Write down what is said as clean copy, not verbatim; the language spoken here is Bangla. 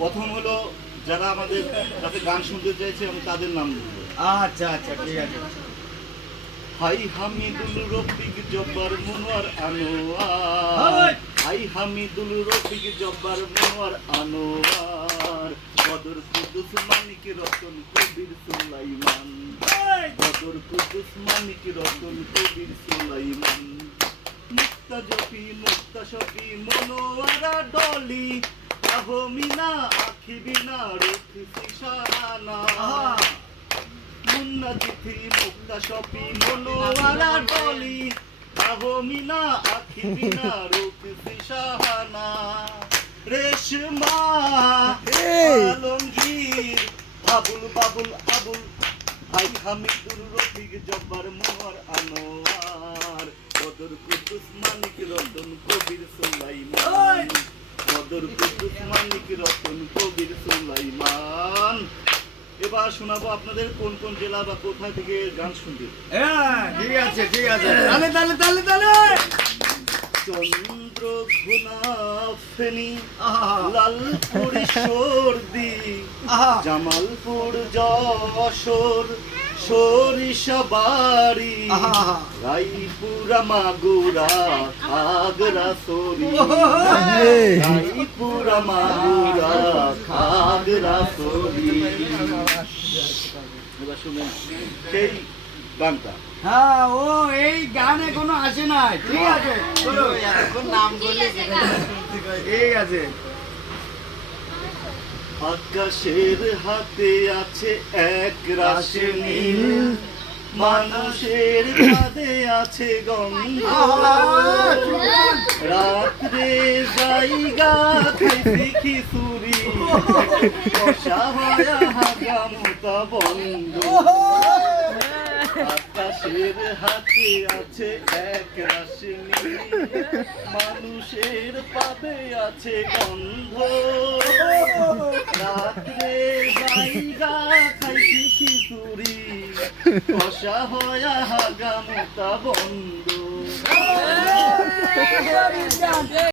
প্রথম হলো যারা আমাদের কাছে গান শুনতে চাইছে আমি তাদের নাম লিখবো। আচ্ছা আচ্ছা ঠিক আছে। হাই হামিদুল রফিক জব্বার মনোয়ার আনোয়ার, হাই হামিদুল রফিক জব্বার মনোয়ার আনোয়ার, বদর কুদ্দুস মানিক রতন কবির সুলাইমান, বদর কুদ্দুস মানিক রতন কবির সুলাইমান, মুক্তা জপি মুক্তা শফি মনোয়ারা ডলি, আহমিনা আখি বিনা রুখি শাহানা, মুন্না তিথি মুক্তা শপি মনোয়ারা ডলি, আহমিনা আখি বিনা রুখি শাহানা, রেশমা আলমগীর আবুল বাবুল আবুল, ভাই হামিদুর রফিক জব্বার মনোয়ার আনোয়ার, বদর কুদ্দুস মানিক রতন কবির সুলাইমান, বদর কুদ্দুস মানিক রতন কবির সুলাইমান। এবার শোনাবো আপনাদের কোন কোন জেলা বা কোথা থেকে গান শুনবে। হ্যাঁ ঠিক আছে ঠিক আছে, তালে তালে তালে তালে। চন্দ্রঘোনা ফেনী লালপুর সর্দি, জামালপুর যশোর সরিষাবাড়ি, রায়পুরা মাগুরা খাগড়া সরি, রায়পুরা মাগুরা খাগড়া সরি। এবার শুনেন সেই গানটা। হ্যাঁ ও এই গান এখনো আসে নাই, ঠিক আছে চলো এখন নাম বললে ঠিক আছে। আকাশের হাতে আছে এক রাশি নীল, মানুষের কাঁধে আছে গন্ধ, রাত্রে জায়গা খাইছি খিচুড়ি, বসা হয়া হাগামুতা বন্ধ। আকাশের হাতে আছে এক রাশি নীল, মানুষের পাবে আছে গন্ধ, রাত্রে জায়গা খাইছি খিচুড়ি, কষা হয়া হাগামুতা বন্ধ।